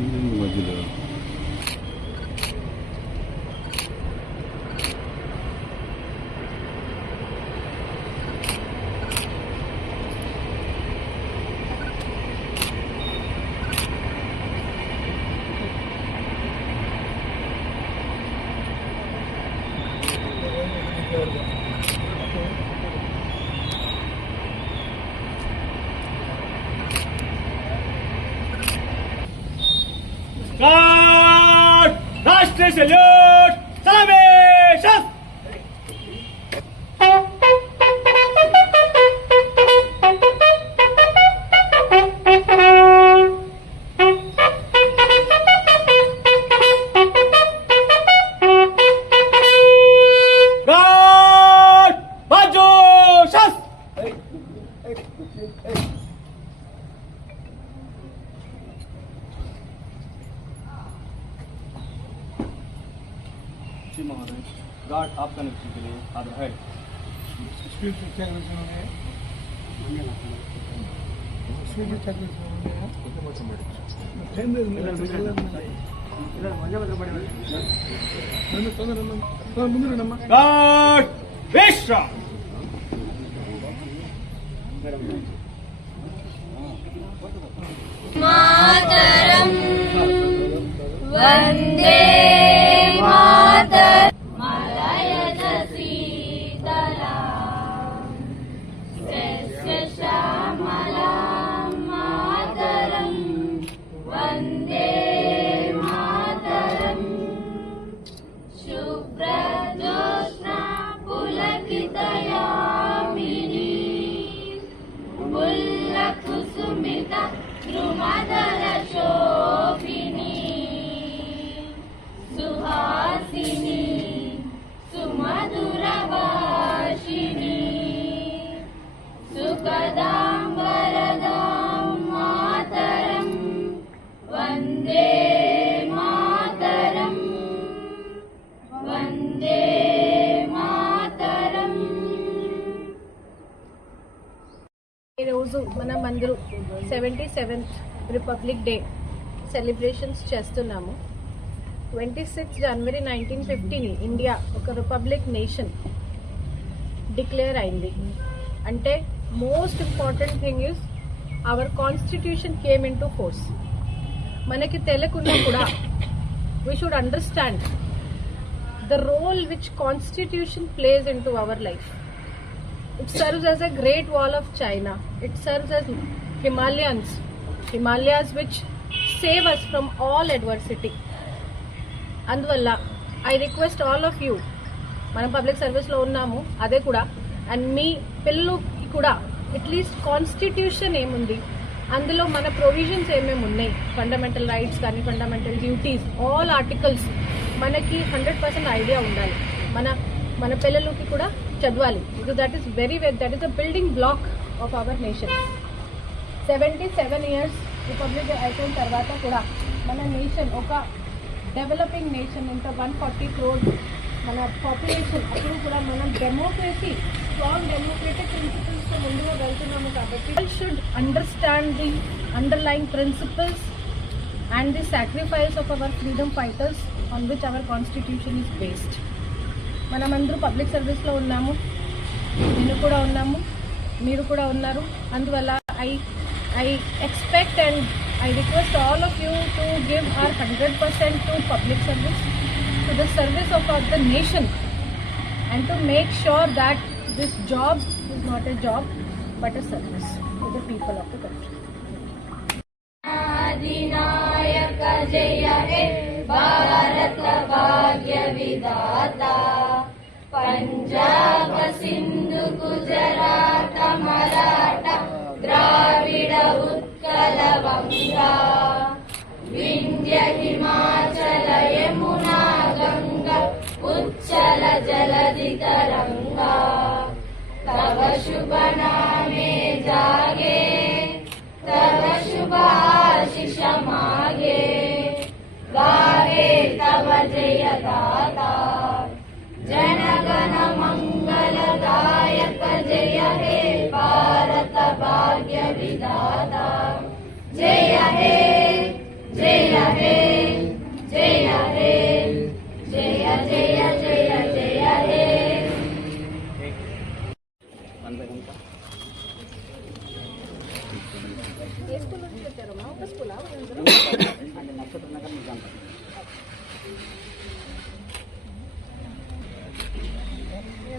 minimuma geliyor. Thank you. Kalk! Raştre seliyor! Salame! Şans! Kalk! Baco! Maharaj, guard up connection के लिए are ahead. Spiritual channels होंगे. Spiritual channels होंगे. God Vishra. Mataram. Vande. द्रुमदल शोभिनी Suhasini सुमधुरभाषिणी सुखदां वरदां मातरम् वन्दे ఈరోజు మనం అందరూ seventy seventh republic day celebrations చేస్తున్నాము. Twenty six జనవరి nineteen ఫిఫ్టీని ఇండియా ఒక రిపబ్లిక్ నేషన్ డిక్లేర్ అయింది. అంటే most important thing is our constitution came into force మనకి తెలియకుండా కూడా we should understand the role which constitution plays into our life It serves as a great wall of China. It serves as Himalayans Himalayas which save us from all adversity. అందువల్ల I request all of you మనం public సర్వీస్లో ఉన్నాము అదే కూడా and మీ పిల్లకి కూడా at least constitution ఏముంది అందులో మన ప్రొవిజన్స్ ఏమేమి ఉన్నాయి ఫండమెంటల్ రైట్స్ కానీ ఫండమెంటల్ డ్యూటీస్ ఆల్ ఆర్టికల్స్ మనకి హండ్రెడ్ పర్సెంట్ ఐడియా ఉండాలి మన మన పిల్లలకి కూడా చదవాలి. Because that is very very that is the building block of our nation seventy seven years republic అయిపోయిన తర్వాత కూడా మన నేషన్ ఒక డెవలపింగ్ నేషన్ ఇంత వన్ ఫార్టీ క్రోడ్ మన పాపులేషన్ అప్పుడు కూడా మనం డెమోక్రసీ స్ట్రాంగ్ డెమోక్రటిక్ ప్రిన్సిపల్స్తో ముందుగా వెళ్తున్నాము కాబట్టి should understand the underline principles and the sacrifice of our freedom fighters on which our constitution is based మనమందరూ పబ్లిక్ సర్వీస్లో ఉన్నాము. నేను కూడా ఉన్నాము. మీరు కూడా ఉన్నారు. అందువల్ల I I expect and I request all of you to give or hundred percent to public service to the service of of the nation and to make sure that this job is not a job but a service to the people of the country జయ హే భారత భాగ్య విదాతా पञ्जाब सिन्धु गुजरात मराठा द्राविड उत्कल वङ्गा विन्ध्य हिमाचल यमुना गङ्गा उच्चल जलधि तरङ्गा तव शुभ नामे जागे तव शुभ आशिष मागे गावे तव जय दाता जनगण मङ्गलदायक जय हे भारत भाग्यविदाता जय हे जय हे जय हे जय जय जय जय हे। స్కూల్ నుంచి